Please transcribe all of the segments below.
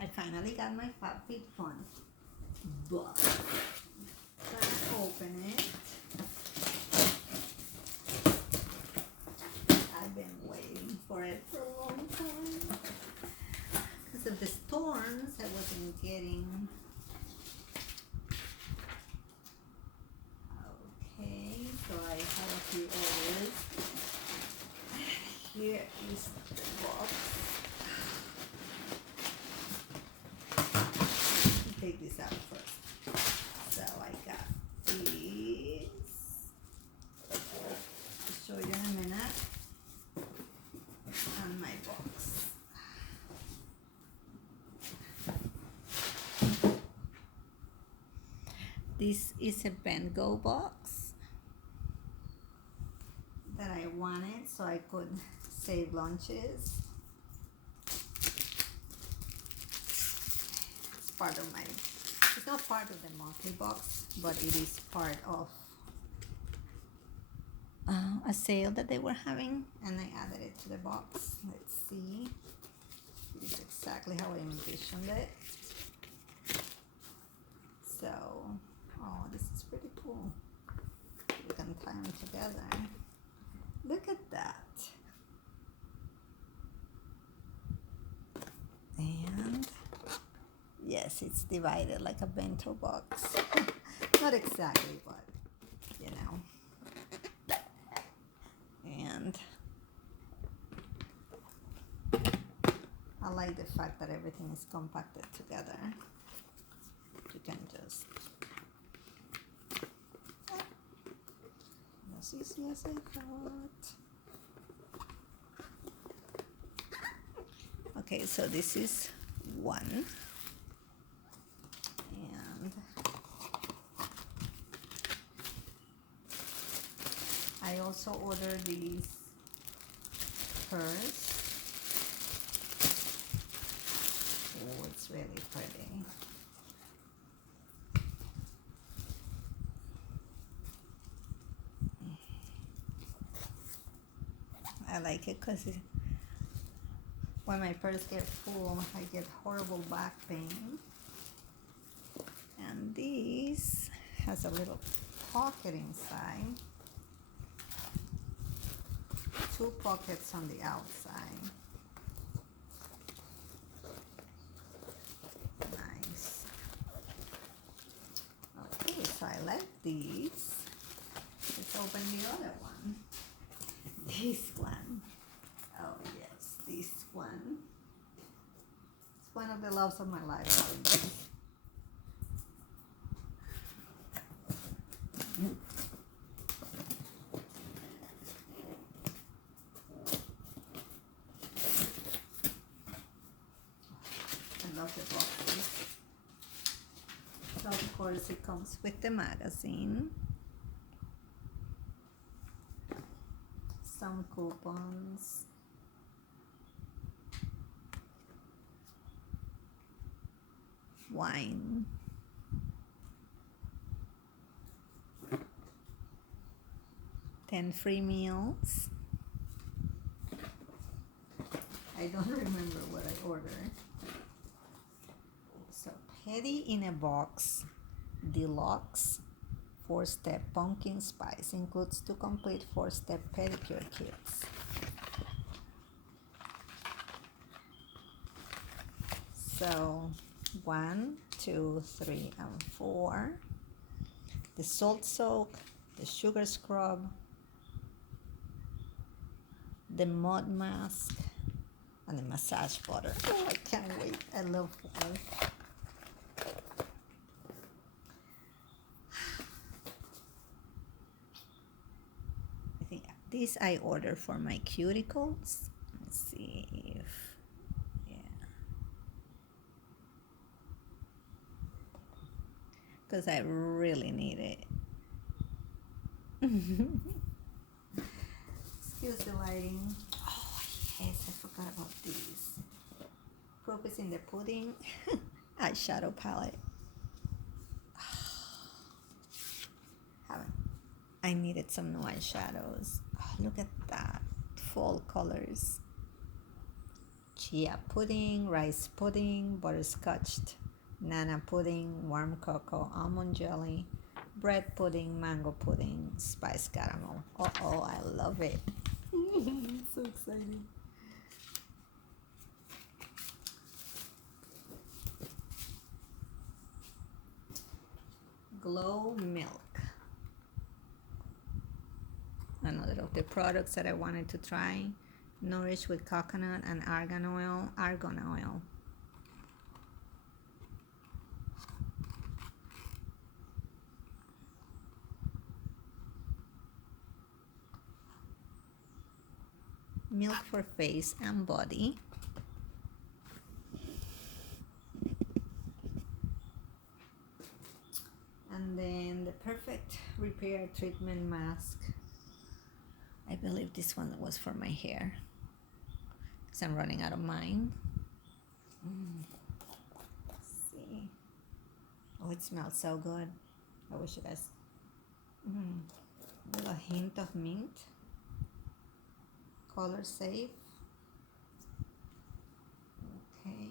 I finally got my Fabfitfun, but gonna open it. I've been waiting for it for a long time because of the storms. I wasn't getting. Okay, so I have a few orders. Here is the box. Take this out first. So I got these. I'll show you in a minute. And my box. This is a Bengo box that I wanted so I could save lunches. It's part of my, it's not part of the monthly box, but it is part of a sale that they were having, and I added it to the box. Let's see. This is exactly how I envisioned it. So, oh, this is pretty cool. You can tie them together. Look at that. And yes, it's divided like a bento box. Not exactly, but you know. And I like the fact that everything is compacted together. You can just, as easy as I thought. Okay, so this is one. And I also ordered these purse. Oh, it's really pretty. I like it because when my purse gets full, I get horrible back pain. And this has a little pocket inside. 2 pockets on the outside. Nice. Okay, so I like these. Let's open the other one. This one. Oh yes, this one. It's one of the loves of my life. I love the boxes. So of course it comes with the magazine. Some coupons. Wine. Ten free meals. I don't remember what I ordered. So Petty in a Box Deluxe 4-step pumpkin spice includes 2 complete 4-step pedicure kits. So 1, 2, 3, and 4. The salt soak, the sugar scrub, the mud mask, and the massage butter. Oh, I can't wait. I love water. I think this I ordered for my cuticles. Let's see if, yeah. Because I really need it. Excuse the lighting. Oh yes, I forgot about these. Proof is in the pudding. Eyeshadow palette. I needed some new eyeshadows. Oh, look at that. Fall colors. chia pudding, rice pudding, butterscotch, nana pudding, warm cocoa, almond jelly, bread pudding, mango pudding, spiced caramel. Oh, I love it. So exciting. Glow milk. Another of the products that I wanted to try. Nourished with coconut and argan oil. Milk for face and body. And then the Perfect Repair Treatment Mask. I believe this one was for my hair, because I'm running out of mine. Let's see. Oh, it smells so good. I wish you guys. With a hint of mint. Color safe. Okay.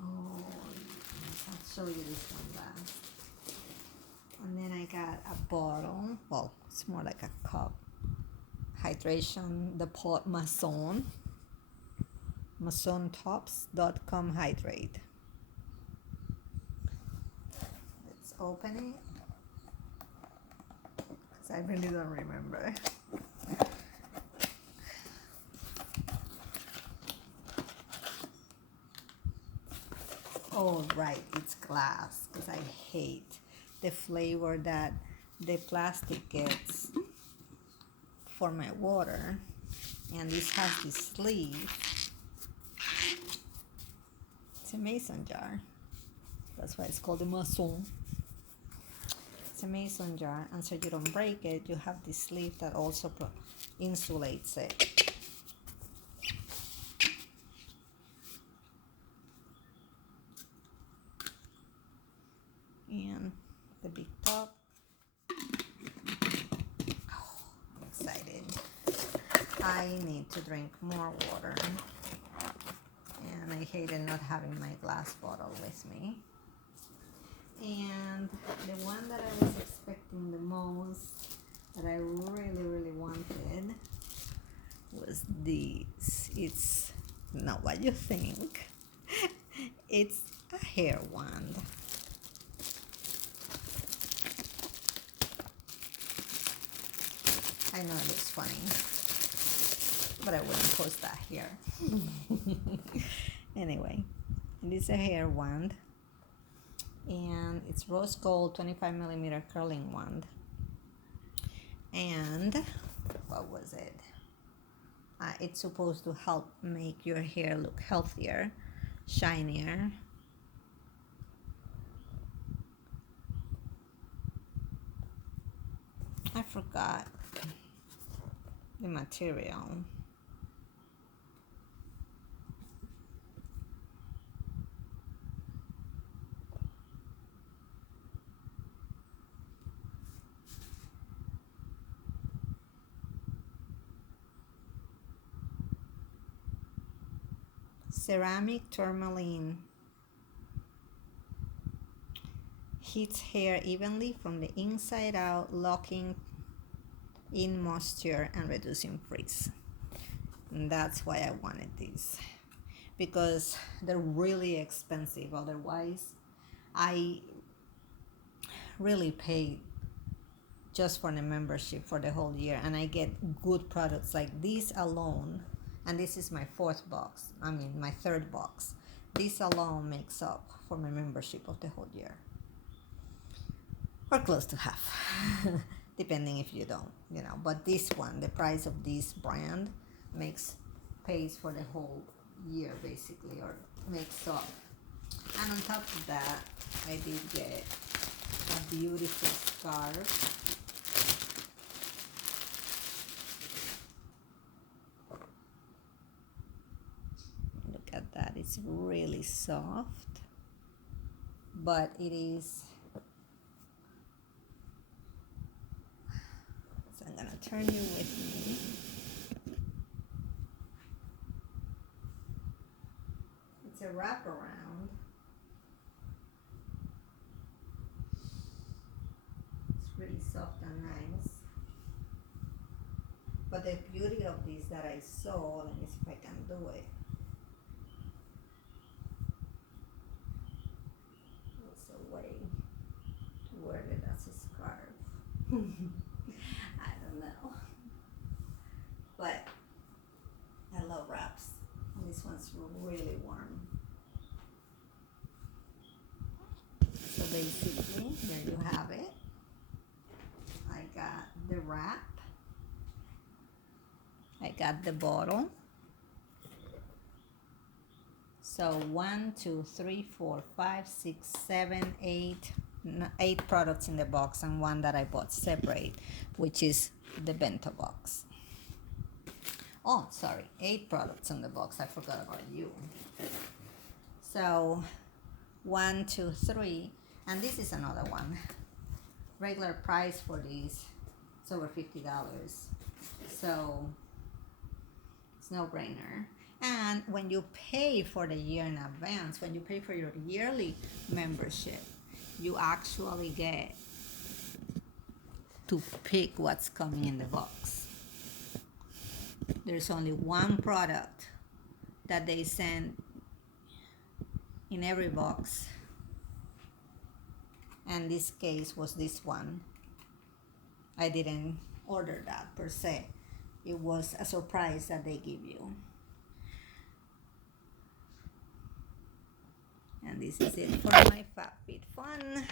Oh, I'll show you this one last. And then I got a bottle. Well, it's more like a cup. Hydration, the Pot Mason. MasonTops.com Hydrate. Let's open it, because I really don't remember. Oh, right, it's glass, because I hate the flavor that the plastic gets for my water. And this has this sleeve. It's a mason jar. That's why it's called a mason. It's a mason jar, and so you don't break it, you have this sleeve that also insulates it. And the big top. Oh, I'm excited. I need to drink more water. And I hated not having my glass bottle with me. And the one that I was expecting the most, that I really wanted, was this. It's not what you think. It's a hair wand. I know it looks funny, but I wouldn't post that here. Anyway, it is a hair wand, and it's rose gold 25mm curling wand. And what was it? It's supposed to help make your hair look healthier, shinier. I forgot the material. Ceramic tourmaline. Heats hair evenly from the inside out, locking in moisture and reducing frizz. And that's why I wanted these, because they're really expensive. Otherwise, I really pay just for the membership for the whole year, and I get good products like this alone. And this is my my third box. This alone makes up for my membership of the whole year, or close to half. Depending if you don't, but this one, the price of this brand pays for the whole year basically, or makes up. And on top of that, I did get a beautiful scarf. Look at that, it's really soft, but it is. So I'm gonna turn you with me. It's a wraparound. It's really soft and nice. But the beauty of this that I saw, let me see if I can do it. There's a way to wear it as a scarf. I don't know. But I love wraps. And this one's really warm. So basically, there you have it. I got the wrap. I got the bottle. So 1, 2, 3, 4, 5, 6, 7, 8, 8 products in the box, and one that I bought separate, which is the bento box. Oh, sorry, 8 products in the box. I forgot about you. So 1, 2, 3, and this is another one. Regular price for these, it's over $50. So it's no brainer. And when you pay for the year in advance, when you pay for your yearly membership, you actually get to pick what's coming in the box. There's only one product that they send in every box, and this case was this one. I didn't order that per se. It was a surprise that they give you. And this is it for my Fabfitfun.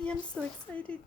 I'm so excited.